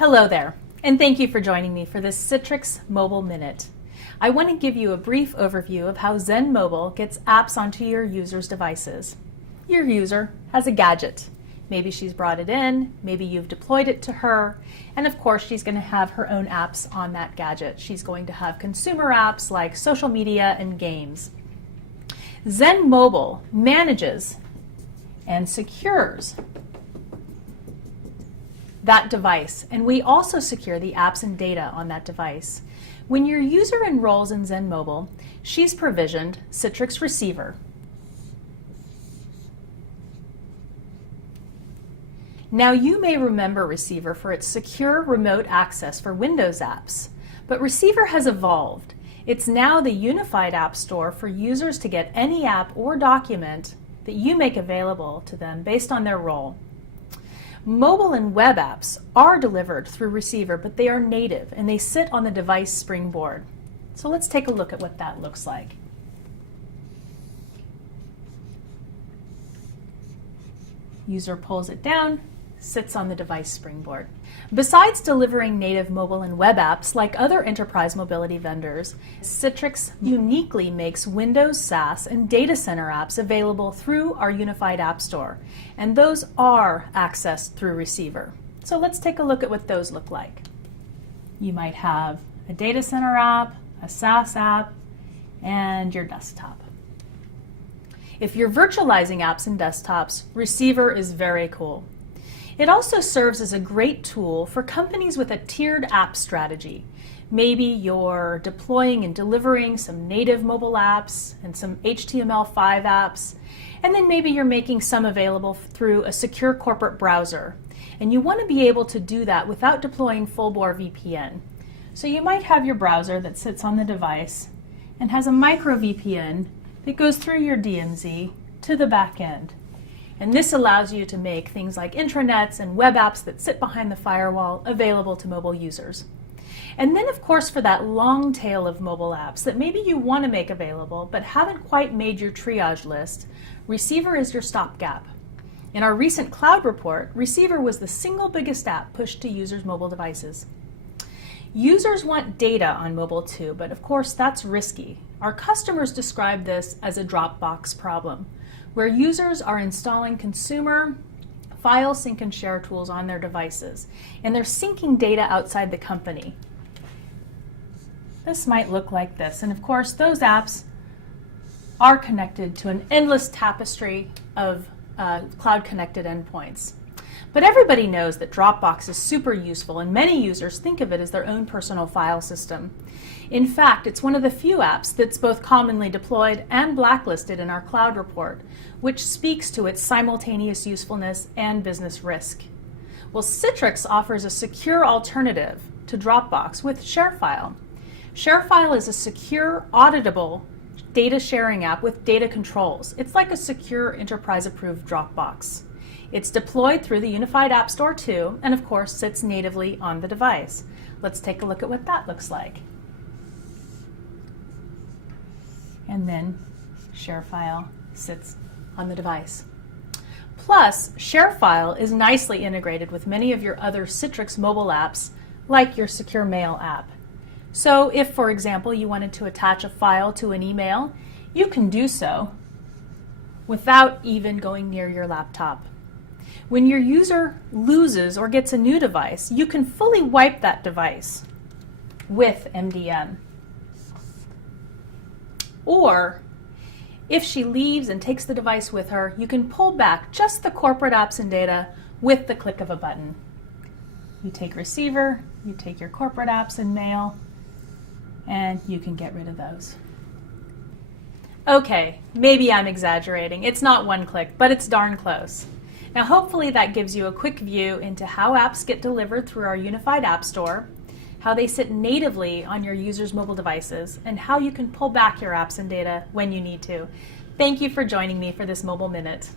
Hello there, and thank you for joining me for this Citrix Mobile Minute. I want to give you a brief overview of how XenMobile gets apps onto your user's devices. Your user has a gadget. Maybe she's brought it in, maybe you've deployed it to her, and of course she's going to have her own apps on that gadget. She's going to have consumer apps like social media and games. XenMobile manages and secures that device, and we also secure the apps and data on that device. When your user enrolls in XenMobile, she's provisioned Citrix Receiver. Now you may remember Receiver for its secure remote access for Windows apps, but Receiver has evolved. It's now the unified app store for users to get any app or document that you make available to them based on their role. Mobile and web apps are delivered through Receiver, but they are native and they sit on the device springboard. So let's take a look at what that looks like. User pulls it down, sits on the device springboard. Besides delivering native mobile and web apps like other enterprise mobility vendors, Citrix uniquely makes Windows, SaaS, and data center apps available through our unified app store, and those are accessed through Receiver. So let's take a look at what those look like. You might have a data center app, a SaaS app, and your desktop. If you're virtualizing apps and desktops, Receiver is very cool. It also serves as a great tool for companies with a tiered app strategy. Maybe you're deploying and delivering some native mobile apps and some HTML5 apps, and then maybe you're making some available through a secure corporate browser. And you want to be able to do that without deploying full-bore VPN. So you might have your browser that sits on the device and has a micro VPN that goes through your DMZ to the back end. And this allows you to make things like intranets and web apps that sit behind the firewall available to mobile users. And then, of course, for that long tail of mobile apps that maybe you want to make available but haven't quite made your triage list, Receiver is your stopgap. In our recent cloud report, Receiver was the single biggest app pushed to users' mobile devices. Users want data on mobile too, but of course that's risky. Our customers describe this as a Dropbox problem, where users are installing consumer file sync and share tools on their devices, and they're syncing data outside the company. This might look like this, and of course those apps are connected to an endless tapestry of cloud-connected endpoints. But everybody knows that Dropbox is super useful, and many users think of it as their own personal file system. In fact, it's one of the few apps that's both commonly deployed and blacklisted in our cloud report, which speaks to its simultaneous usefulness and business risk. Well, Citrix offers a secure alternative to Dropbox with ShareFile. ShareFile is a secure, auditable data sharing app with data controls. It's like a secure enterprise-approved Dropbox. It's deployed through the Unified App Store too, and of course sits natively on the device. Let's take a look at what that looks like. And then ShareFile sits on the device. Plus, ShareFile is nicely integrated with many of your other Citrix mobile apps, like your Secure Mail app. So if, for example, you wanted to attach a file to an email, you can do so without even going near your laptop. When your user loses or gets a new device, you can fully wipe that device with MDM. Or, if she leaves and takes the device with her, you can pull back just the corporate apps and data with the click of a button. You take Receiver, you take your corporate apps and mail, and you can get rid of those. Okay, maybe I'm exaggerating. It's not one click, but it's darn close. Now hopefully that gives you a quick view into how apps get delivered through our unified app store, how they sit natively on your users' mobile devices, and how you can pull back your apps and data when you need to. Thank you for joining me for this Mobile Minute.